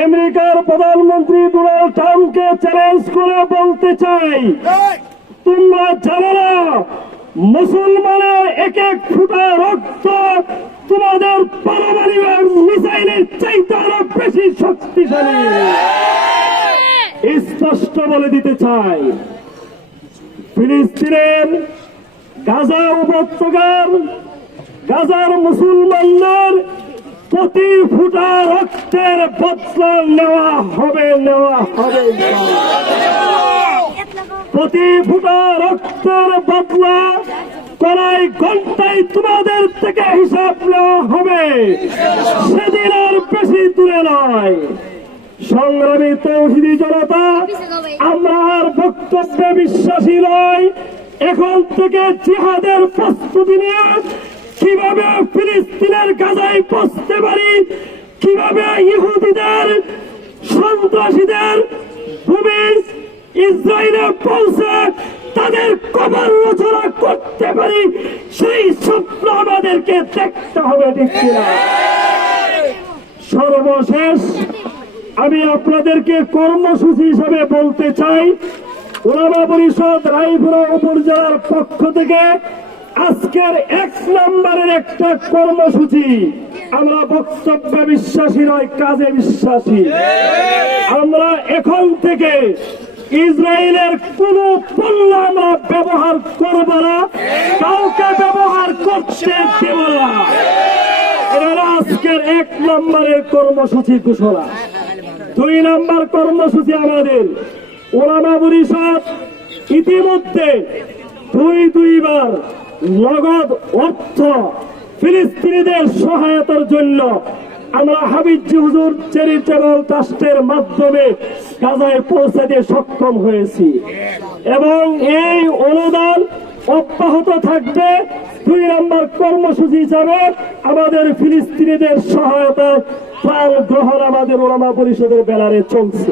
আমেরিকার প্রধানমন্ত্রী ডোনাল্ড ট্রাম্পকে চ্যালেঞ্জ করে বলতে চাই তোমরা জানো না মুসলমানের এক এক ফুটা রক্ত তোমাদের পারমাণবিক মিসাইলের চাইতে আরও বেশি শক্তিশালী। স্পষ্ট বলে দিতে চাই ফিলিস্তিনের গাজা উপত্যকার গাজার মুসলমানদের প্রতি ফুটা রক্তের বদলা নেওয়া হবে নেওয়া হবে। প্রতি ফুটা রক্তের বদলা কড়াই ঘন্টায় তোমাদের থেকে হিসাব নেওয়া হবে। সেদিন আর বেশি দূরে নয়। সংগ্রামী তৌহিদি জনতা, আমরা আর বক্তব্যে বিশ্বাসী নয় এখন থেকে জিহাদের প্রস্তুতি নিয়ে কীভাবে ফিলিস্তিনের গাজায় পৌঁছতে পারি? কীভাবে ইহুদিদের, সন্ত্রাসীদের ভূমি ইসরায়েলে পৌঁছে তাদের কবর রচনা করতে পারি? সেই স্বপ্ন আমাদেরকে দেখতে হবে সর্বশেষ আমি আপনাদেরকে কর্মসূচি হিসাবে বলতে চাই। ওলামা পরিষদ রায়পুরা উপজেলার পক্ষ থেকে আজকের এক নম্বরের একটা কর্মসূচি। আমরা বক্তব্যে বিশ্বাসী নয়, কাজে বিশ্বাসী। আমরা এখন থেকে ইসরায়েলের কোন পণ্য আমরা ব্যবহার করব না, কাউকে ব্যবহার করতে দেব না। আজকের এক নম্বরের কর্মসূচি ঘোষণা। দুই নম্বর কর্মসূচি আমাদের। ওলামা পরিষদ ইতিমধ্যে দুই দুইবার নগদ অর্থ ফিলিস্তিনিদের সহায়তার জন্য আমরা হাবিজি হুজুর চ্যারিটেবল ট্রাস্টের মাধ্যমে গাজায় পৌঁছাতে সক্ষম হয়েছি। এবং এই অনুদান অব্যাহত থাকবে দুই নম্বর কর্মসূচি হিসাবে আমাদের ফিলিস্তিনিদের সহায়তা প্রাণ গ্রহণ আমাদের ওলামা পরিষদের ব্যানারে চলছে।